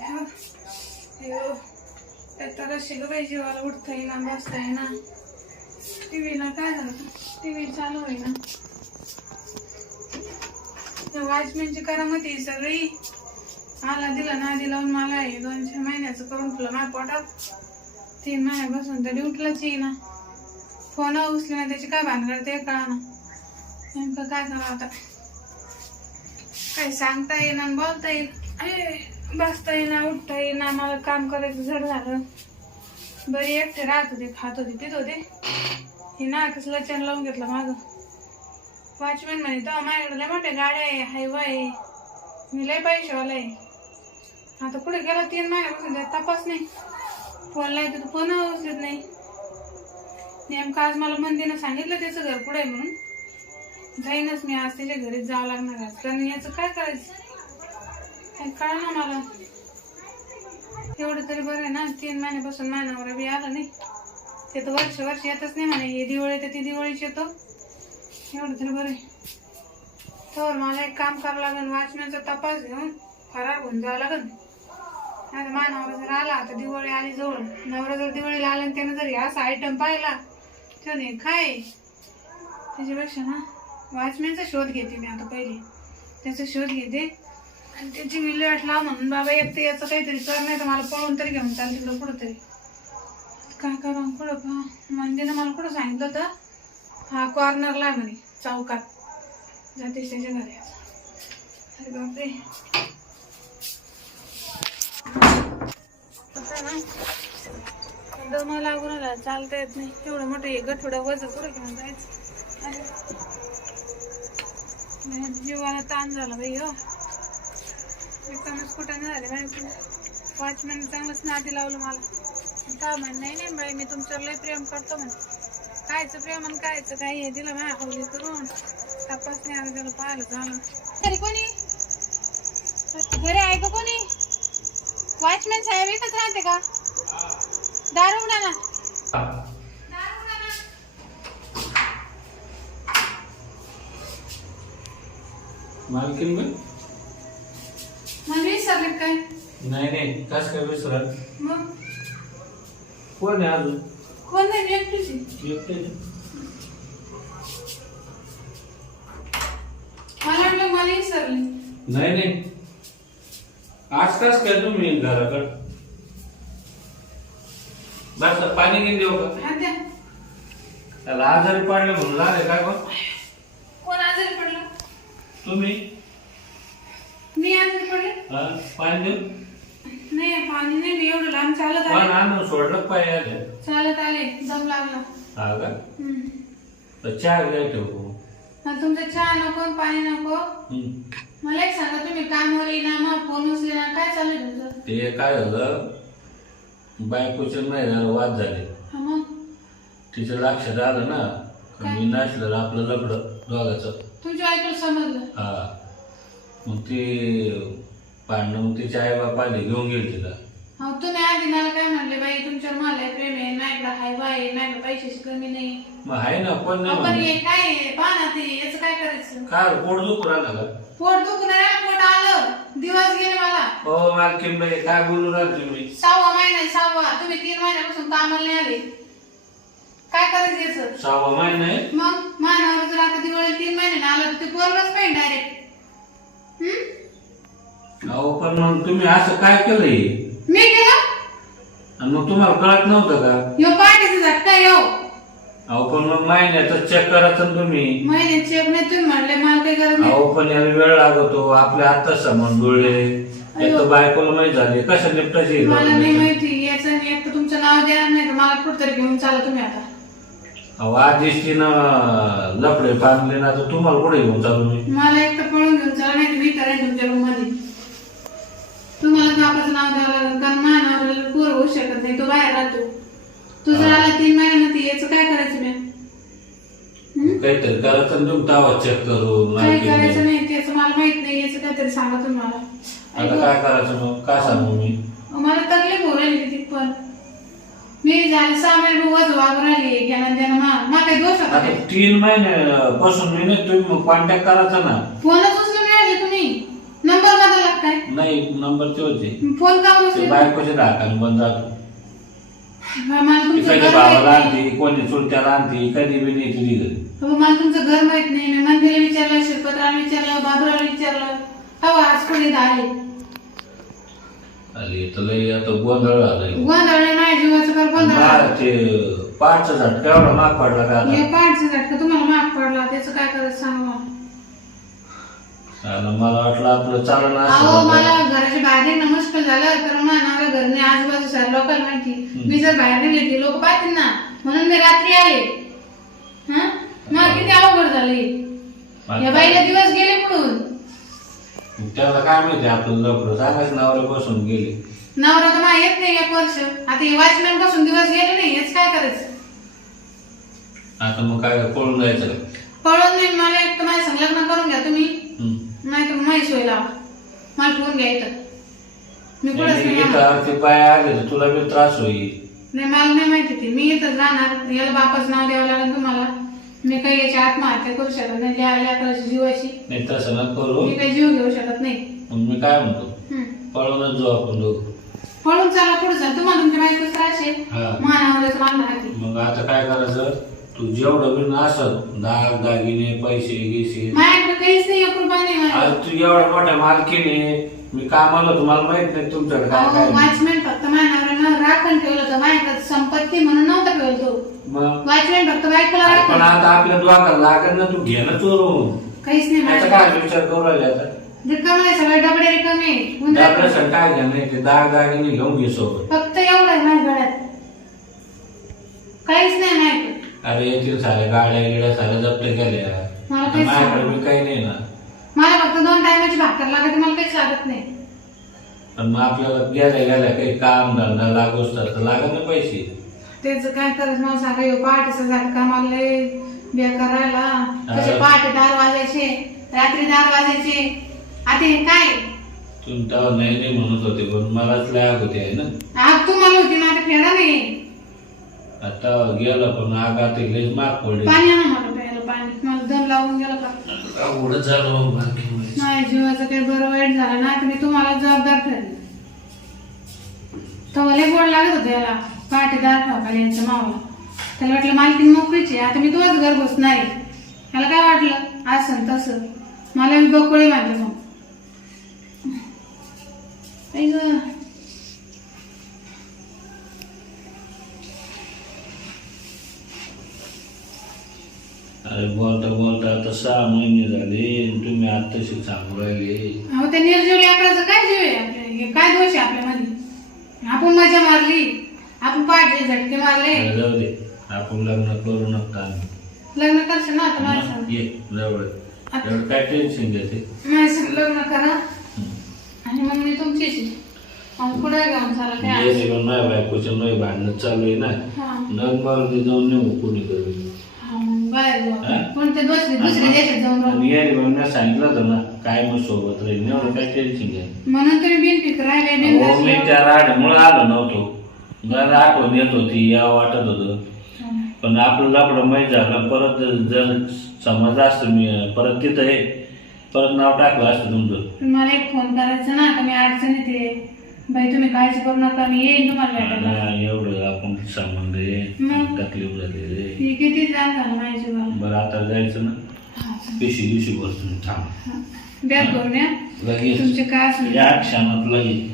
अयो तर शिग बाई जीवाला उठता येईना बसता येईना. टीव्हीला काय झालं? टीव्ही चालू होईना. वॉचमॅनची करामती ही सगळी. आला दिला ना दिला लावून मला हे दोनशे महिन्याचं करून तुला माझ्या पोटात. तीन महिन्यापासून तरी उठलंच येईना. फोन उचले ना त्याची काय भानगड ते कळा ना नेमकं काय करावं आता? काही सांगता येईना आणि बोलता येईल अरे बसता येईना उठता येईना मला काम करायचं जड झालं. बरी एकटे राहत होते खात होते पित होते. हे ना लचन लावून घेतलं माझं वॉचमॅन म्हणे तो माझ्याकडे लय मोठ्या गाड्या आहे हायवे आहे. मी लय पैशावाला आहे. आता पुढे गेला तीन महिन्यापासून त्यात तपास नाही. फोन लावतो तर फोन उचलत नाही. नेमकं आज मला मंदीनं सांगितलं त्याचं घर पुढे म्हणून. जाईनच मी आज त्याच्या घरीच जावं लागणार आज कारण याचं काय करायचं? काय ना मला एवढं तरी बरं आहे ना तीन महिन्यापासून महिनावर बी आलं नाही. ते तर वर्ष वर्ष येतच नाही म्हणे हे दिवाळी तर ती दिवाळीच येतो. एवढं तरी बरं आहे. तर मला एक काम करावं लागेल वाचण्याचा तपास घेऊन फरार होऊन जावं लागेल. आता मानावर जर आला तर दिवाळी आली जवळ. नवरा जर दिवाळीला आला आणि त्यानं जर असा आयटम पाहिला त्याने काय? त्याच्यापेक्षा ना वॉचमॅनचा शोध घेते मी आता पहिले. त्याचा शोध घेते. आणि त्याची विल्हेवाट लाव म्हणून बाबा एक तर याचं काहीतरी कर नाही तर मला पळून तरी घेऊन चाल तिकडं कुठं तरी काय करा कुठं पहा मंदिरनं मला कुठं सांगितलं तर हा कॉर्नरला आहे म्हणे चौकात. जाते त्याच्या घरी अरे बापरे. ना दम लागून आला चालता येत नाही. एवढं मोठं हे गठोडं वजन कुठं घेऊन जायचं? जीवाला ताण झाला बाई हो. रिकामच कुठं झाले माहिती वॉचमॅन चांगलंच नादी लावलं मला. का म्हण नाही नाही बाई मी तुमच्यावर लय प्रेम करतो म्हण. कायचं प्रेम आणि कायचं काय हे दिलं माझ्या हवली करून. तपास नाही आलं त्याला पाहिलं झालं. घरी कोणी? घरी आहे का कोणी? वॉचमॅन साहेब इथंच राहते का? दारू ना दारू उडा ना. मालकीन बाई? नाही नाही. कस काय विसरत मग? कोण आहे अजून? कोण नाही मी एकटीच आहे. एकटे. मला वाटलं मला विसरले. नाही नाही. आज कस काय तुम्ही घराकड? बस पाणी घेऊन देऊ का? हा त्याला आजारी पडले म्हणून आले काय मग? कोण आजारी पडलं? तुम्ही? मी आजारी पडले? हा, पाणी देऊ? नाही पाणी नाही मी एवढं लांब चालत पण आले आणून सोडलं पाय आले. चालत आले दम लागला. हा का? हम्म. तर चहा घ्या ठेवू तुमचं चहा नको पाणी नको. हम्म. मला एक सांगा तुम्ही कामावर येईना मग फोन उचले ना काय चालू आहे तुमचं? ते काय झालं? बायकोचे नाही झालं वाद झाले. हा मग? तिचं लक्षात आलं ना का मी नाचलं आपलं लपड दोघाचं. तुमच्या ऐकलं समजलं. हा. मग ती भांडणं मग तिचे आई बाप आले घेऊन गेले तिला हो तुम्ही आधी मला काय म्हणले बाई? तुमच्यावर मला लय प्रेम आहे. माझ्याकडे हाय बाय माझ्याकडे पैशाची कमी नाही. मग आहे ना कोण नाही पण म्हणलं. हे काय आहे? पहा ना ते. याचं काय करायचं? काय पोट दुखू राहिलं का? पोट दुखून आहे, पोट आलं. दिवस गेले मला. हो मालकीन बाई काय बोलू राहिले तुम्ही सहावा महिना आहे, सहावा. तुम्ही तीन महिन्यापासून कामाला नाही आले. काय करायचं याचं? सहावा महिना आहे? मग मानावर जर आता दिवाळी तीन महिने आलं तर ते पोरगच पाहिजे डायरेक्ट अहो पण मग तुम्ही असं काय केलंय? मी केलं? आणि मग तुम्हाला कळत नव्हतं का? यो पाठीचा झटका यो. अहो पण मग महिन्यातच चेक करायचं ना तुम्ही. महिने चेक नाही तुम्ही म्हणले मला काही गरज नाही. अहो पण याला वेळ लागतो. आपल्या हातात समान एक तर बायकोला माहीत झाले. कशा निपटायची मला नाही माहिती. याचं आणि एक तर तुमचं नाव देणार नाही तर मला कुठतरी घेऊन चाला तुम्ही आता. अहो आधीच तिनं लपडे बांधले ना तर तुम्हाला कुठे घेऊन चालू मी? मला एक तर पळून घेऊन चला नाही तर मी करेन तुमच्या रूममध्ये. तुम्हाला कापाचं नाव द्यावं लागेल कारण माझ्या नावाला पोर होऊ शकत नाही. तो बाहेर राहतो. तू जर आला तीन महिन्यामध्ये याचं काय करायचं मी? काहीतरी करायचं चेक करून काय माहिती करायचं नाही. नाही. त्याचं मला माहीत नाही. याचं काहीतरी सांगा तुम्ही मला आता ऐकू. काय करायचं मग? काय सांगू मी? मला तकलीफ होऊ राहिली किती पण मी झाले सहा महिने वज वागून राहिली. घेणं देणं मा मा काही दोष होता आता काय? तीन महिने पासून मी नाही तुम्ही मग कॉन्टॅक्ट करायचा ना. फोनच उचलून राहिले तुम्ही नंबर बदलला काय नाही नंबर ते होते फोन का ते? बायकोच्या धाकाने बंद जातो. हा, मला ती तुमचं कधी घर भावाला माहीत नाही. आणते कोणी चुलत्याला आणते कधी बी नाही तुझी घरी हो, मला तुमचं घर माहीत नाही. मी मंदिरला विचारलं शिरपतराला विचारलं बाबूराला विचारलं. हो आज कोणी आले अरे तर लय आता गोंधळ झालाय. गोंधळ माझ्या जीवाचं घर गोंधळ मा- झालं. ते पाचचा झटका एवढा माग पडला का हे आता पाठचा झटका तुम्हाला माग पडला त्याचं काय करायचं सांगा. मला. मला वाटलं आपलं चालणं अहो असं मला घराच्या बाहेर मुश्किल झालं कारण मला घरने आजूबाजू सारे लोकांना माहिती. मी जर बाहेर निघले की लोक पाहतील ना. म्हणून मी रात्री आले. हा? मग किती अवघड झाली. या बाईला दिवस गेले पडून त्याला काय माहिती आपलं लवकर सांगायचं नावाला बसून गेले. नवरा तर मला येत नाही एक वर्ष. आता हे वॉचमॅनपासून दिवस गेले नाही हेच काय करायचं? आता मग काय पळून जायचं का? पळून नाही मला एक तर माझ्या संग लग्न करून घ्या तुम्ही. नाही तर माझी सोय लावा मला घ्या इथं. मी कुठंच नाही, नाही इथं राहणार. ते पाय आले तर तुला बी त्रास होईल. नाही मला नाही माहिती ते. मी इथंच राहणार. याला बापाचं नाव द्यावं लागेल तुम्हाला. मी काही याची आत्महत्या करू शकत नाही लिहा लेकराची जीवाची? नाही तसं न करू. मी काही जीव घेऊ शकत नाही. मग मी काय म्हणतो? हम्म. पळूनच जाऊ आपण दोघं. पळून चला पुढे चला. तुम्हाला तुमच्या बायको त्रास आहे? हा. मानावरच मग आता काय करायचं? तू जेवढं बी असत दाग दागिने पैसे गिसे. माझ्याकडे काहीच नाही एक रुपया नाही माझ्याकडे. आज तू एवढ्या मोठ्या मालकीने मी कामाला तुम्हाला माहीत नाही तुमच्याकडे काय अहो काय वॉचमॅन फक्त राखण ठेवलं होतं. माझ्याकडे संपत्ती म्हणून नव्हतं ठेवलं तो. मग? वॉचमॅन फक्त बायकोला पण राखण आता आपल्या दोघांना लागत ना तू घे ना चोरून. काहीच नाही आता माझ्याकडे. काय विचार करू राहिले आता? रिकाम आहे सगळे डबडे रिकामे काय घ्या नाही ते? दाग दागिने घेऊन घे सोबत. फक्त एवढं आहे माझ्या गळ्यात. काहीच नाही माझ्याकडे. अरे येथील साऱ्या गाड्या गिड्या साऱ्या जप्त केल्या मला काहीच माझ्याकडे काही नाही ना. मला फक्त दोन टायमाची भाकर लागते मला काहीच लागत नाही. पण मग आपल्याला गेल्या गेल्या काही काम धंदा लागूच तर लागत ना पैसे. त्याचं काय करायचं मला सांगा ह्यो पहाटेचं झालं का मला लय बेकार राहिला. कसे पहाटे दार वाजायचे रात्री दार वाजायचे. आता हे काय? तुम्ही तेव्हा नाही नाही म्हणत होते पण मलाच लाग होते आहे ना? आग तुम्हाला होती माझ्या फेडा नाही. आता गेलं पण आग आता लयच माग पडले. पाणी आणा मला प्यायला? पाणी. मला दम लावून गेलं का? अवघड झालं बाकी म्हणजे. माझ्या जीवाचं काही बरं वाईट झालं ना तर मी तुम्हाला जबाबदार ठरेल. तेव्हा लय गोड लागत होतं याला. पहाटेदार ठोकायला यांच्या मावाला त्याला वाटलं मालकीन मोकळीची आहे. आता मी तोच घर बसणार आहे त्याला काय वाटलं? असं तसं. मला मी बकोळे मारले मग. आणि तुम्ही आत्ताशी सांगू राहिले. अहो त्या निर्जीव लेकराचं काय जीव आहे आपल्या? हे काय दोष आहे आपल्यामध्ये? आपण मजा मारली. आपण पाठले झटके मारले. जाऊ दे. आपण लग्न करू नका आम्ही. लग्न करशील ना आता माझ्या संग. ये जवळ एवढं काय टेन्शन घेते? माझ्या संग लग्न करा. आणि मग मी आहे. मग पुढे घेऊन चाला काय? ये रे नाही भांडणं चालू आहे ना. हा. नग मारून जाऊन नेऊ कोणी करू हा, कोणत्या दुसऱ्या देशात जाऊन राहू. सांगितलं होतं ना काय मग सोबत राहील एवढं काय टेन्शन घ्या. म्हणून तुम्ही बिनफिक राहिले मी त्या राड्यामुळे आलो नव्हतो. मला आठवण येत होती या वाटत होतं. पण आपलं लपडं माहीत झालं परत जर समजलं असतं मी परत तिथं हे परत नाव टाकलं असतं तुमचं. मला एक फोन करायचा ना मी अडचणीत आहे. बाई तुम्ही काळजी करू नका मी येईन तुम्हाला भेटायला. एवढं आपण संबंध आहे? मग? तकलीफ आहे. ही किती त्रास झाला माझ्या जीवाला बरं आता जायचं ना? हा, पिशी दिवशी बसून थांब. हा. बॅग करून या. लगेच. तुमचे काय असेल? या क्षणात लगेच.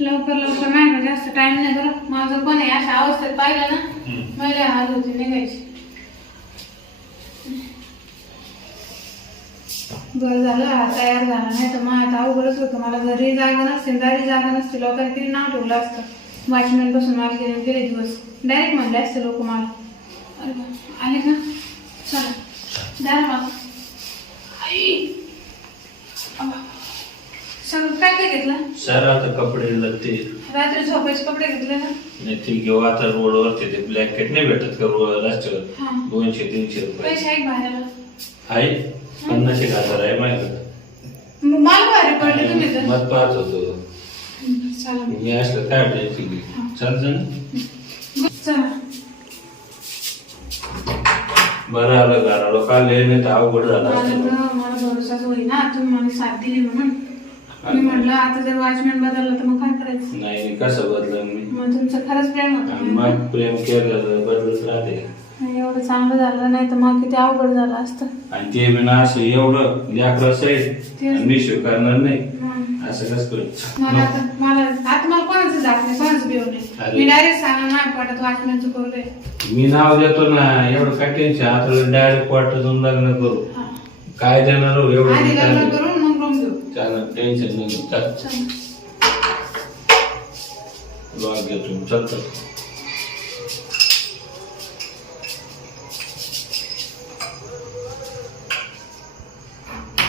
लवकर लवकर नाही जास्त टाइम नाही बरं. माझं कोण आहे अशा अवस्थेत पाहिलं ना हम्म. मला हाल होते निघायची. बरं झालं तयार झाला. नाही तर मग आता अवघडच होतं. मला घरी जागा नसते दारी जागा नसते लोकांनी नाव ठेवलं असतं. वॉचमॅनपासून मला गेले गेले दिवस. डायरेक्ट म्हणले असते लोक मला. अरे आले का? चला ना मला. सगळं काय काय घेतलं? सर आता कपडे लत्ते. रात्री झोपायचे कपडे घेतले ना? नाही ते घेऊ. आता रोडवरती ते ब्लँकेट नाही भेटत का रस्त्यावर दोनशे तीनशे रुपये. पैसे आहे भाड्याला आहे? पन्नास एक हजार आहे माझ्याकडे मग मला भारी पडले तुम्ही तर. मत पाहत होतो. चला. मी असलं काय टेन्शन चालतं चला. बरं आलं घराला काल नाही तर अवघड झालं मला भरोसाच होईना. तुम्ही मला साथ दिली म्हणून. मी म्हटलं आता जर वॉचमॅन बदलला तर मग काय करायचं? नाही कसं बदलं मी? मग तुमचं खरंच प्रेम होतं. मग प्रेम केलं बदलच राहते. एवढं चांगलं झालं नाही तर मग किती अवघड झालं असतं. आणि ते बिना असं एवढं लेकरं सहित आणि मी स्वीकारणार नाही. असं कसं करायचं मला आता मला आता मला कोणाचं जात नाही कोणाचं बिव नाही. अरे. मी डायरेक्ट सांगा नाही पटत वॉचमॅनचं करू दे. मी नाव देतो ना एवढं काय टेन्शन आता डायरेक्ट क्वार्टर जाऊन लग्न करू. हा. काय देणार हो एवढं आधी लग्न चालेल करून मग रूम घेऊ. टेन्शन नाही. चल. चल. लॉक घेतो चल चल.